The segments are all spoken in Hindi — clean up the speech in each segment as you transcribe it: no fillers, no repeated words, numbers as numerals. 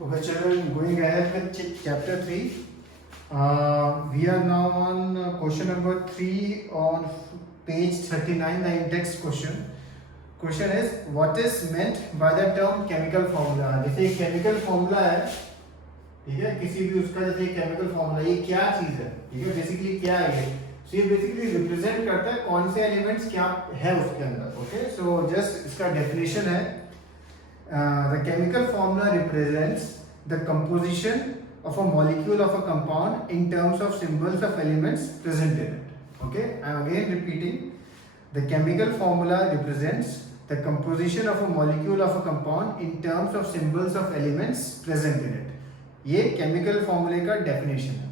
Okay, children, going ahead with chapter 3. We are now on question number 3 on page 39, the index question. Question is, what is meant by the term chemical formula? जैसे एक chemical formula है, ठीक है, किसी भी उसका जैसे chemical formula, ये क्या चीज है, ठीक है, बेसिकली क्या है ये? So ये बेसिकली रिप्रेजेंट करता है कौन से एलिमेंट्स क्या है उसके अंदर. ओके, सो जस्ट इसका डेफिनेशन है. The chemical formula represents the composition of a molecule of a compound in terms of symbols of elements present in it. Okay, I am again repeating. The chemical formula represents the composition of a molecule of a compound in terms of symbols of elements present in it. ये chemical formula का definition है.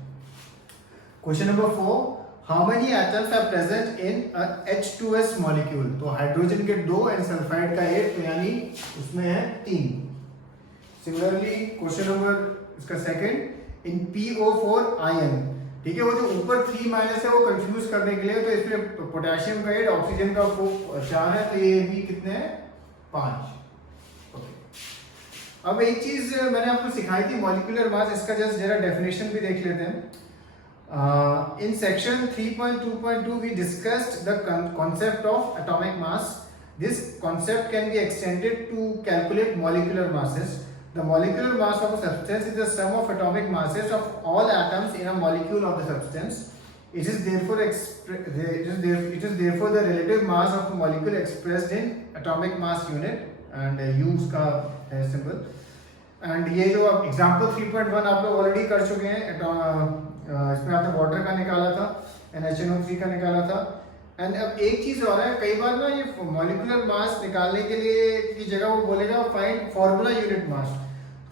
Question number 4. How many atoms are present in a H2S molecule? तो हाइड्रोजन के 2 एंड सल्फाइड का 1, तो यानी उसमें है 3. सिमिलरली क्वेश्चन नंबर इसका सेकंड, इन PO4 आयन, ठीक है, वो जो ऊपर 3 माइनस है वो कंफ्यूज करने के लिए, तो इसमें पोटेशियम का 8, ऑक्सीजन का 4 है, तो ये भी कितने हैं 5. ओके, अब एक चीज मैंने आपको सिखाई थी मॉलिक्यूलर मास, इसका जस्ट जरा डेफिनेशन भी देख लेते हैं. In section 3.2.2 we discussed the concept of atomic mass. This concept can be extended to calculate molecular masses. The molecular mass of a substance is the sum of atomic masses of all atoms in a molecule of the substance. It is therefore the relative mass of a molecule expressed in atomic mass unit, and U का है symbol. And ये जो आप example 3.1 आप लोग already कर चुके हैं. इसमें आपने वाटर का निकाला था, NaCO3 का निकाला था. एंड अब एक चीज और है, कई बार ना ये मॉलिक्यूलर मास निकालने के लिए की जगह वो बोलेगा फाइंड फॉर्मूला यूनिट मास.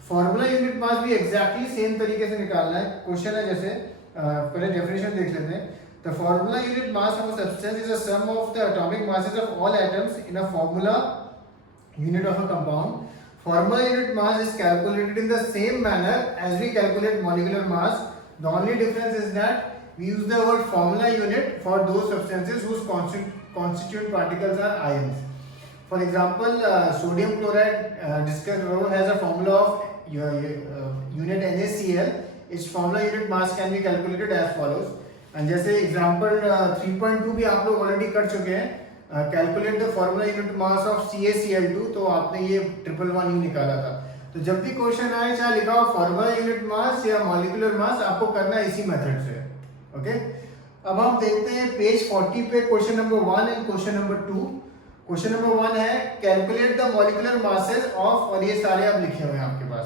फॉर्मूला यूनिट मास भी एग्जैक्टली सेम तरीके से निकालना है. क्वेश्चन है जैसे, पहले डेफिनेशन देख लेते हैं. The formula unit mass of a substance is a sum of the atomic masses of all atoms in a formula unit of a compound. Formula unit mass is calculated in the same manner as we calculate molecular mass. The only difference is that we use the word formula unit for those substances whose constituent particles are ions. For example, sodium chloride discussed has a formula of unit NaCl. Its formula unit mass can be calculated as follows. And जैसे example 3.2 भी आप लोग already कर चुके हैं. Calculate the formula unit mass of CaCl2, तो आपने ये 111U निकाला था. तो जब भी क्वेश्चन आए, चाहे लिखा हो फॉर्मूला यूनिट मास या मॉलिक्यूलर मास, आपको करना है इसी मेथड से. ओके, अब हम देखते हैं पेज 40 पे question number 1 and question number 2. Question number 1 है calculate the molecular masses of, और ये सारे आप लिखे हुए हैं आपके पास.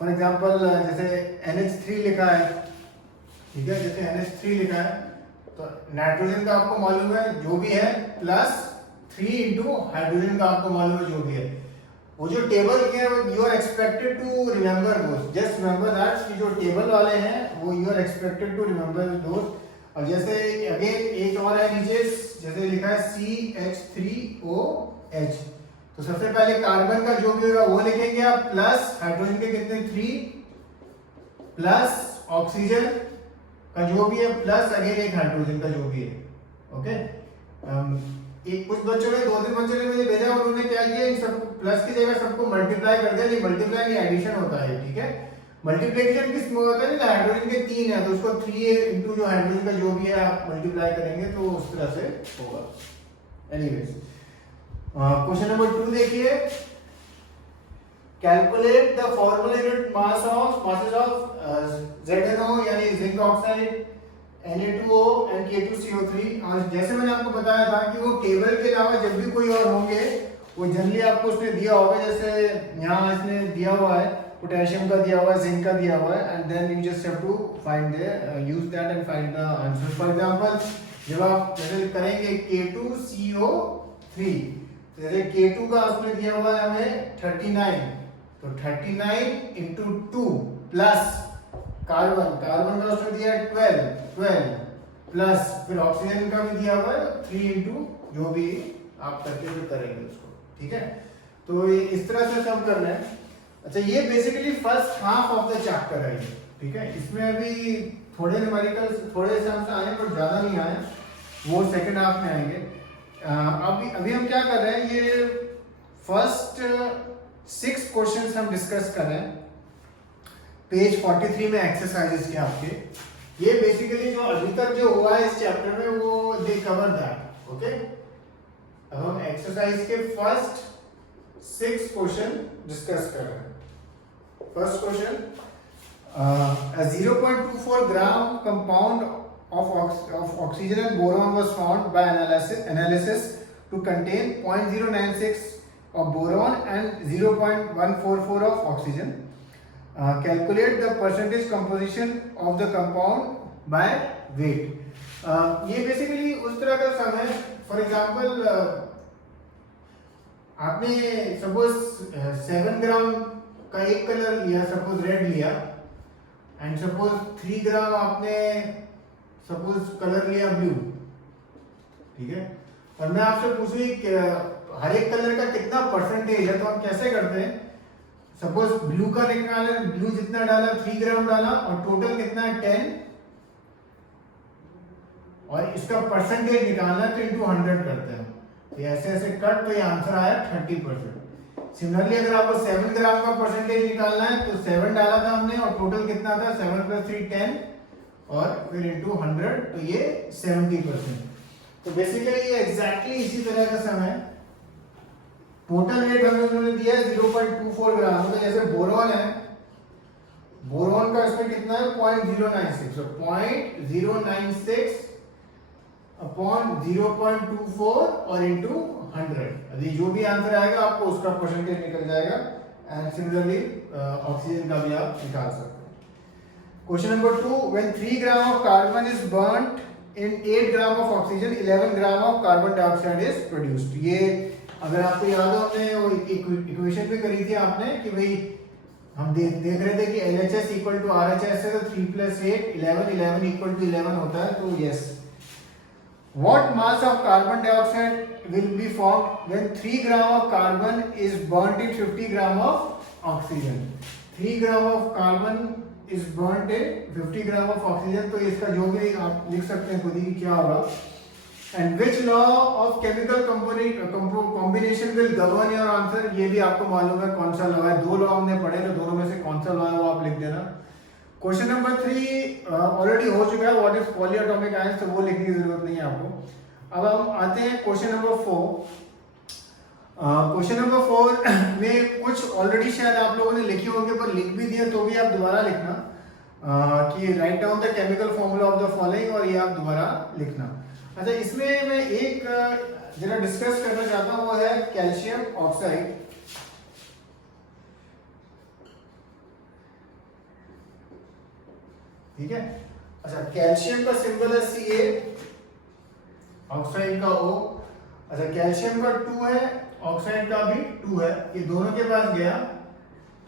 फॉर एग्जांपल जैसे NH3 लिखा है, ठीक है, जैसे NH3 लिखा है, तो नाइट्रोजन का आपको मालूम है जो भी है, प्लस 3 इंटू हाइड्रोजन का आपको मालूम है जो भी है. वो जो टेबल के you are expected to remember those. Just remember that कि जो टेबल वाले हैं वो you are expected to remember those. और जैसे अगेन एक और है नीचे, जैसे लिखा है CH3OH, तो सबसे पहले कार्बन का जो भी होगा वो लिखेंगे आप, प्लस हाइड्रोजन के कितने 3, प्लस ऑक्सीजन का जो भी है, प्लस अगेन एक हाइड्रोजन का जो भी है. ओके, एक कुछ बच्चों ने 2-3 बच्चों ने मुझे भेजा, उन्होंने क्या किया, इन सबको प्लस की जगह सबको मल्टीप्लाई कर दिया. नहीं, मल्टीप्लाई नहीं, एडिशन होता है. ठीक है, मल्टीप्लिकेशन किस में होता है, हाइड्रोजन के 3 है तो उसको 3 इंटू जो हाइड्रोजन का जो भी है आप मल्टीप्लाई करेंगे तो उस तरह से होगा. एनीवेज, क्वेश्चन नंबर 2 देखिए. Calculate the formula unit masses of ZnO यानी zinc oxide, Na2O and K2CO3. और जैसे मैंने आपको बताया था कि वो टेबल के अलावा जब भी कोई और होंगे वो जनरली आपको उसने दिया होगा. जैसे यहाँ इसने दिया हुआ है, पोटेशियम का दिया हुआ है, जिंक का दिया हुआ है, and then you just have to find use that and find the answer. For example जब आप जैसे करेंगे K2CO3, जैसे K2 का उसने दिया हुआ है हमें 39, तो 39 इंटू 2 प्लस कार्बन का उसने दिया है 12 प्लस फिर ऑक्सीजन का भी दिया हुआ है 3 इंटू जो भी आप करके जो करेंगे उसको. ठीक है, तो ये इस तरह से सम करना है. अच्छा, ये basically first half of the chapter है. ठीक है, इसमें अभी थोड़े न्यूमेरिकल्स थोड़े सम्स आए पर ज्यादा नहीं आए, वो सेकंड हाफ में आएंगे. अभी हम क्या कर रहे हैं, ये फर्स्ट 6 क्वेश्चंस हम डिस्कस कर रहे हैं. पेज 43 में एक्सरसाइजेस के आपके, ये बेसिकली जो अभी तक जो हुआ है इस चैप्टर में वो दे कवर दैट। ओके, अब हम एक्सरसाइज के फर्स्ट 6 क्वेश्चन डिस्कस कर रहे हैं। First question, a 0.24 gram compound of oxygen and boron was found by analysis to contain 0.096 of boron and 0.144 of oxygen. Calculate the percentage composition of the compound by weight. ये बेसिकली उस तरह का सम है, फॉर एग्जाम्पल आपने सपोज 7 ग्राम का एक कलर लिया, सपोज रेड लिया, एंड सपोज 3 ग्राम आपने सपोज कलर लिया ब्लू, ठीक है। और मैं आपसे पूछूं कि हर एक कलर का कितना परसेंटेज है, तो हम कैसे करते हैं, सपोज ब्लू का निकाला, ब्लू जितना डाला 3 ग्राम डाला और टोटल कितना है 10, और इसका परसेंटेज निकालना तो इंटू 100 करते हैं, तो ऐसे ऐसे कट, तो ये आंसर आया 30%। सिमिलरली अगर आपको 7 ग्राम का परसेंटेज निकालना है तो 7 डाला था हमने और टोटल कितना था 7 + 3 10 और फिर इंटू 100, तो ये 70%। तो बेसिकली ये एग्जैक्टली इसी तरह का सम है। टोटल वेट हमें उन्होंने दिया है 0.24 ग्राम, तो जैसे बोरॉन है, बोरॉन का इसमें कितना है 0.096, तो 0.096 अपॉन 0.24 और इंटू 100, अभी जो भी आंसर आएगा आपको उसका परसेंटेज निकल जाएगा। एंड सिमिलरली ऑक्सीजन का भी आप निकाल सकते हैं। Question number 2, when 3 gram of carbon is burned in 8 gram of oxygen 11 gram of carbon dioxide is produced. ये अगर आपको याद हो, हमने वो इक्वेशन भी करी थी आपने कि भाई हम देख रहे थे कि LHS इक्वल टू RHS है, तो 3 + 8 11 इक्वल टू 11 होता है, तो yes. What mass of carbon dioxide will be formed when 3 gram of carbon is burnt in 50 gram of oxygen? 3 gram of carbon is burnt in 50 gram of oxygen, तो इसका जो भी आप लिख सकते हैं खुद ही क्या होगा। And which law of chemical combination will govern your answer? ये भी आपको मालूम है कौन सा लॉ है, 2 लॉ हमने पढ़े, तो दोनों में से कौन सा लॉ है वो आप लिख देना। क्वेश्चन नंबर 3 ऑलरेडी हो चुका है, व्हाट इज पॉलीएटॉमिक आयंस, तो वो लिखने की जरूरत नहीं है आपको। अब हम आते हैं क्वेश्चन नंबर 4। क्वेश्चन नंबर 4 में कुछ ऑलरेडी शायद आप लोगों ने लिखी होगी, पर लिख भी दिया तो भी आप दोबारा लिखना कि write down the chemical formula of the following, और ये आप दोबारा लिखना। अच्छा, इसमें मैं एक जरा डिस्कस करना चाहता हूँ, वो है कैल्शियम ऑक्साइड। ठीक है, अच्छा, कैल्शियम का सिंबल है Ca, ऑक्साइड का O। अच्छा, कैल्शियम का 2 है, ऑक्साइड का भी 2 है, ये दोनों के पास गया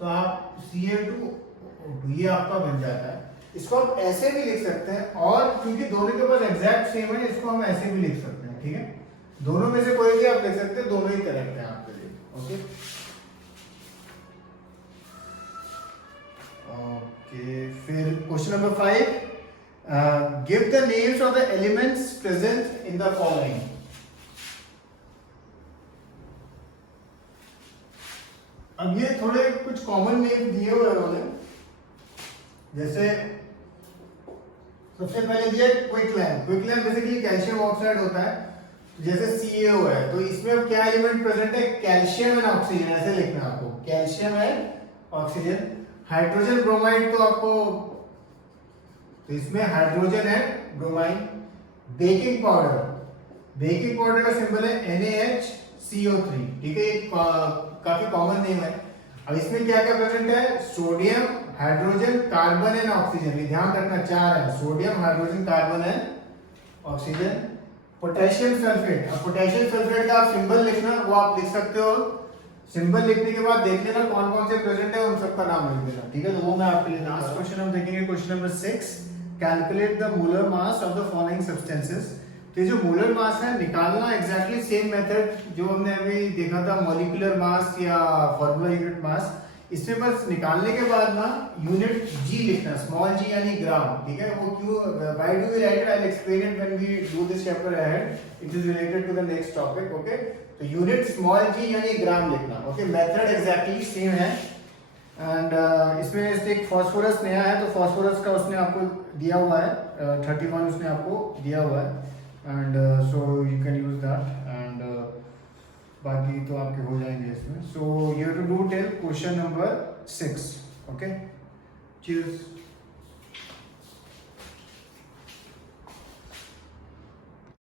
तो आप Ca2O2 ये आपका बन जाता है। इसको आप ऐसे भी लिख सकते हैं, और क्योंकि दोनों के पास एग्जैक्ट सेम है, इसको हम ऐसे भी लिख सकते हैं। ठीक है, दोनों में से कोई भी आप लिख सकते हैं, दोनों ही करेक्ट है आपके लिए। ओके ओके, फिर question number 5, give the names of the elements present in the following. अब ये थोड़े कुछ कॉमन नेम दिए हुए उन्होंने, जैसे सबसे पहले दिया क्विकलैंड। क्विकलैंड बेसिकली कैल्शियम ऑक्साइड होता है, जैसे CaO है, तो इसमें अब क्या एलिमेंट प्रेजेंट है, कैल्शियम एंड ऑक्सीजन, ऐसे लिखना है आपको, calcium and oxygen. Hydrogen bromide तो आपको, तो इसमें hydrogen and bromine. Baking powder, baking powder का सिंबल है NaHCO3। ठीक है, ये काफी कॉमन नेम है। अब इसमें क्या क्या प्रेजेंट है, sodium, hydrogen, carbon and oxygen. ये ध्यान रखना, 4 है, sodium, hydrogen, carbon and oxygen. Potassium sulphate, अब पोटेशियम सल्फेट का आप सिंबल लिखना, वो आप लिख सकते हो। सिंबल लिखने के बाद देख लेना कौन कौन से प्रेजेंट है, उन सबका नाम लिख देना। ठीक है, तो वो मैं आपके लिए। लास्ट क्वेश्चन हम देखेंगे, question number 6, calculate the molar mass of the following substances. तो ये जो मोलर मास है निकालना एग्जैक्टली सेम मेथड जो हमने अभी देखा था, मॉलिक्यूलर मास या फॉर्मूला यूनिट मास। इसमें बस निकालने के बाद ना यूनिट G लिखना, स्मॉल g यानी ग्राम। ठीक है, वो क्यों, why do we write it, I will explain it when we do this chapter ahead, it is related to the next topic. Okay, तो यूनिट स्मॉल g यानी ग्राम लिखना। ओके, मेथड एग्जैक्टली सेम है। एंड इसमें से एक फॉस्फोरस नया है, तो फॉस्फोरस का उसने आपको दिया हुआ है 31 उसने आपको दिया हुआ है, and so you can use that, and बाकी तो आपके हो जाएंगे इसमें. So you have to do till question number 6. Okay, cheers.